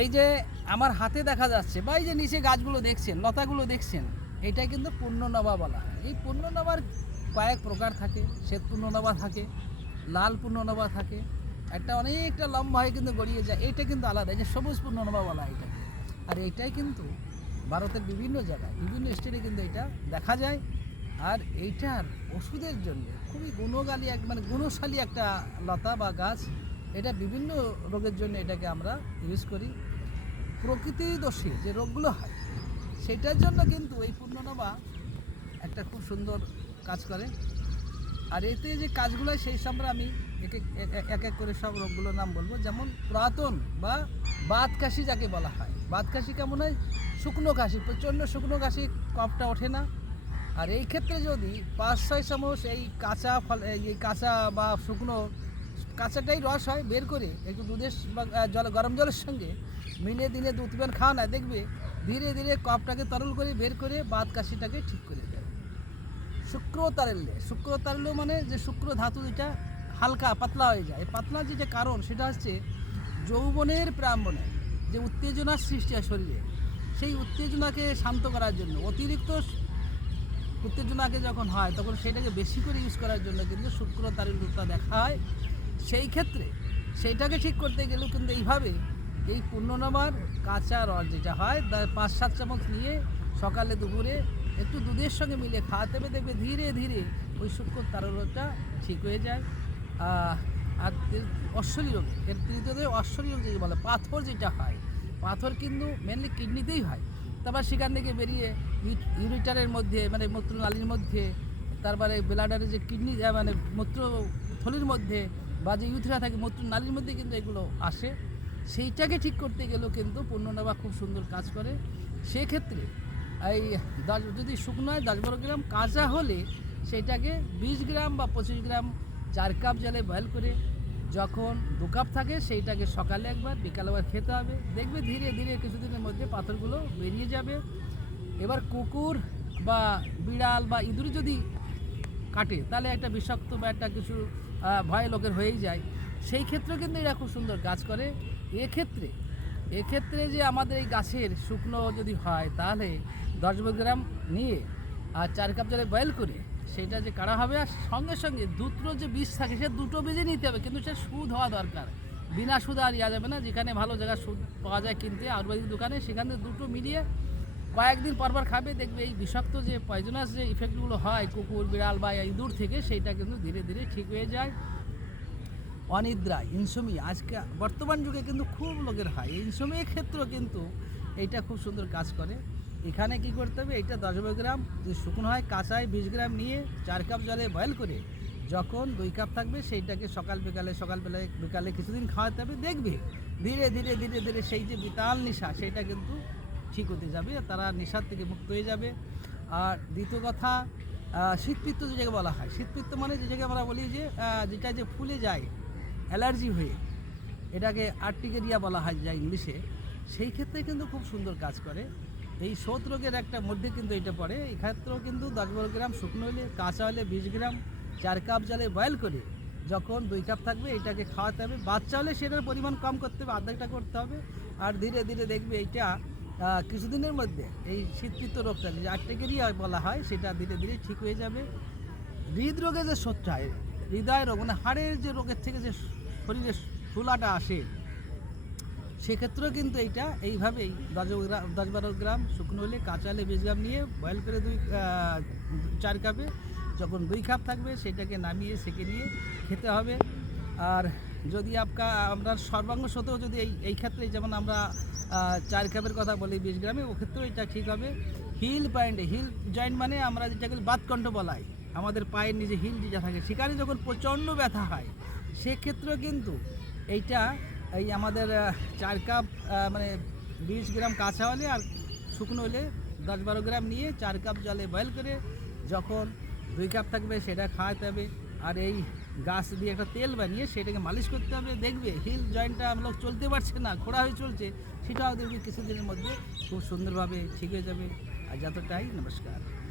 এই যে আমার হাতে দেখা যাচ্ছে বা এই যে নিচে গাছগুলো দেখছেন, লতাগুলো দেখছেন, এটা কিন্তু পূর্ণনবা বলা হয়। এই পূর্ণনবার কয়েক প্রকার থাকে, শ্বেত পূর্ণনবা থাকে, লাল পূর্ণনবা থাকে, একটা অনেকটা লম্বা হয়ে কিন্তু গড়িয়ে যায়, এটা কিন্তু আলাদা, এই যে সবুজ পূর্ণনবা বলা এটাকে আর এটাই কিন্তু ভারতের বিভিন্ন জায়গায়, বিভিন্ন স্টেটে কিন্তু এটা দেখা যায়। আর এইটার ওষুধের জন্য খুবই গুণগালী এক মানে গুণশালী একটা লতা বা গাছ এটা বিভিন্ন রোগের জন্য এটাকে আমরা ইউজ করি। প্রকৃতি দোষী, যে রোগগুলো হয়, সেটার জন্য কিন্তু এই পূর্ণনবা একটা খুব সুন্দর কাজ করে। আর এতে যে কাজগুলো সেই সম্পর্কে আমি এক এক করে সব রোগগুলোর নাম বলব। যেমন পুরাতন বা বাত কাশি যাকে বলা হয়। বাত কাশি কেমন হয়? শুকনো কাশি, প্রচণ্ড শুকনো কাশি, কফটা ওঠে না। আর এই ক্ষেত্রে যদি পাঁচ, ছয় চামচ এই কাঁচা ফল এই কাঁচা বা শুকনো কাঁচাটাই রস হয়, বের করে একটু দুধের জল, গরম জলের সঙ্গে মিলিয়ে দিলে দুধ পেন খাওয়া না, দেখবে ধীরে ধীরে কফটাকে তরল করে বের করে বাত কাশিটাকে ঠিক করে দেয়। শুক্র তারেল্যে, শুক্র তারেল্য মানে যে শুক্র ধাতু যেটা হালকা, পাতলা হয়ে যায়। পাতলা যে কারণ, সেটা হচ্ছে যৌবনের প্রাম্বনে যে উত্তেজনার সৃষ্টি হয় শরীরে, সেই উত্তেজনাকে শান্ত করার জন্য, অতিরিক্ত উত্তেজনাকে যখন হয়, তখন সেটাকে বেশি করে ইউজ করার জন্য কিন্তু শুক্র তারিলতা দেখা হয়। সেই ক্ষেত্রে সেইটাকে ঠিক করতে গেলেও কিন্তু এইভাবে এই পূর্ণনামার কাঁচা রস যেটা হয় পাঁচ সাত চামচ নিয়ে সকালে, দুপুরে একটু দুধের সঙ্গে মিলে খাওয়াতে হবে। দেখবে ধীরে ধীরে ওই শুক্র তারলতা ঠিক হয়ে যায়। আর অশ্বরী রোগ এর তৃতীয়তে অশ্বরী রোগ যেটা বলে পাথর যেটা হয়, পাথর কিন্তু মেনলি কিডনিতেই হয়। তারপর সেখান থেকে বেরিয়ে ইউ- ইউরিটারের মধ্যে মানে মূত্রনালীর মধ্যে, তারপরে ব্লাডারের যে কিডনি মানে মূত্র থলির মধ্যে বা যে ইউথরা থাকে মূত্রনালীর মধ্যে কিন্তু এগুলো আসে। সেইটাকে ঠিক করতে গেলেও কিন্তু পূর্ণনবা খুব সুন্দর কাজ করে। সেক্ষেত্রে এই দশ, যদি শুকনো হয় দশ বারো গ্রাম, কাঁচা হলে সেটাকে বিশ গ্রাম বা পঁচিশ গ্রাম চার কাপ জলে বয়েল করে যখন দু কাপ থাকে, সেইটাকে সকালে একবার, বিকালে একবার খেতে হবে। দেখবে ধীরে ধীরে কিছুদিনের মধ্যে পাথরগুলো বেরিয়ে যাবে। এবার কুকুর বা বিড়াল বা ইঁদুর যদি কাটে, তাহলে একটা বিষাক্ত বা একটা কিছু ভয় লোকের হয়েই যায়। সেই ক্ষেত্রে কিন্তু এরা খুব সুন্দর কাজ করে। এক্ষেত্রে এক্ষেত্রে যে আমাদের এই গাছের শুকনো যদি হয়, তাহলে দশ গ্রাম নিয়ে আর চার কাপ জলে বয়েল করে সেটা যে কাড়া হবে আর সঙ্গে সঙ্গে দুটো যে বীজ থাকে, সে দুটো বীজে নিতে হবে। কিন্তু সে সুদ হওয়া দরকার। বিনা সুদ আর ইয়া যাবে না। যেখানে ভালো জায়গা সুদ পাওয়া যায় কিনতে আয়ুর্বেদিক দোকানে, সেখানে দুটো মিলিয়ে কয়েকদিন পরপর খাবে, দেখবে এই বিষাক্ত যে পয়জনাস যে ইফেক্টগুলো হয়, কুকুর, বিড়াল বা ইঁদুর থেকে, সেইটা কিন্তু ধীরে ধীরে ঠিক হয়ে যায়। অনিদ্রা ইনসমি আজকে বর্তমান যুগে কিন্তু খুব লোকের হয়। ইনসমির ক্ষেত্রেও কিন্তু এইটা খুব সুন্দর কাজ করে। এখানে কি করতে হবে? এইটা দশ গ্রাম যদি শুকনো হয়, কাঁচায় বিশ গ্রাম নিয়ে চার কাপ জলে বয়েল করে, যখন দুই কাপ থাকবে, সেইটাকে সকাল বিকালে, সকাল বেলায়, বিকালে কিছুদিন খাওয়াতে হবে। দেখবে ধীরে ধীরে ধীরে ধীরে সেই যে বিতাল নেশা, সেটা কিন্তু ঠিক হতে যাবে, তারা নেশার থেকে মুক্ত হয়ে যাবে। আর দ্বিতীয় কথা শীতপিত্ত যে জায়গায় বলা হয়, শীতপিত্ত মানে যে জায়গায় আমরা বলি যে যেটা যে ফুলে যায়, অ্যালার্জি হয়ে, এটাকে আর্টিকেরিয়া বলা হয় যায় ইংলিশে, সেই ক্ষেত্রে কিন্তু খুব সুন্দর কাজ করে। এই শোধ রোগের একটা মধ্যে কিন্তু এটা পড়ে, এই ক্ষেত্রেও কিন্তু দশ বারো গ্রাম শুকনো হলে, কাঁচা হলে বিশ গ্রাম, চার কাপ জলে বয়েল করে, যখন দুই কাপ থাকবে, এটাকে খাওয়াতে হবে। বাচ্চা হলে সেটার পরিমাণ কম করতে হবে, আর্ধেকটা করতে হবে। আর ধীরে ধীরে দেখবে এইটা কিছুদিনের মধ্যে এই শীতপিত্ত রোগটা যে আর্টিকেরিয়া বলা হয়, সেটা ধীরে ধীরে ঠিক হয়ে যাবে। হৃদরোগে যে হয় হৃদয় রোগ মানে হাড়ের যে রোগের থেকে যে শরীরে ফুলাটা আসে, সেক্ষেত্রেও কিন্তু এইটা এইভাবেই দশ গ্রাম দশ বারো গ্রাম শুকনো হলে কাঁচা হলে বিশ গ্রাম নিয়ে বয়েল করে দুই চার কাপে, যখন দুই কাপ থাকবে, সেটাকে নামিয়ে, সেকে নিয়ে খেতে হবে। আর যদি আপকা, আমরা সর্বাঙ্গ সতেও যদি এই এই ক্ষেত্রে যেমন আমরা চার কাপের কথা বলি বিশ গ্রামে, ও ক্ষেত্রেও এটা ঠিক হবে। হিল পয়েন্টে, হিল জয়েন্ট মানে আমরা যেটাকে বাতকণ্ঠ বলাই। আমাদের পায়ের নিচে হিল যেটা থাকে, সেখানে যখন প্রচণ্ড ব্যথা হয়, সেক্ষেত্রেও কিন্তু এইটা, এই আমাদের চার কাপ মানে বিশ গ্রাম কাঁচা হলে আর শুকনো হলে দশ বারো গ্রাম নিয়ে চার কাপ জলে বয়েল করে যখন দুই কাপ থাকবে সেটা খাওয়াতে হবে। আর এই গাছ দিয়ে একটা তেল বানিয়ে সেটাকে মালিশ করতে হবে। দেখবে হিল জয়েন্টটা আমরা চলতে পারছে না, খোড়া হয়ে চলছে। সেটাও দেখবে কিছুদিনের মধ্যে খুব সুন্দরভাবে ঠিক হয়ে যাবে। আর যতটাই নমস্কার।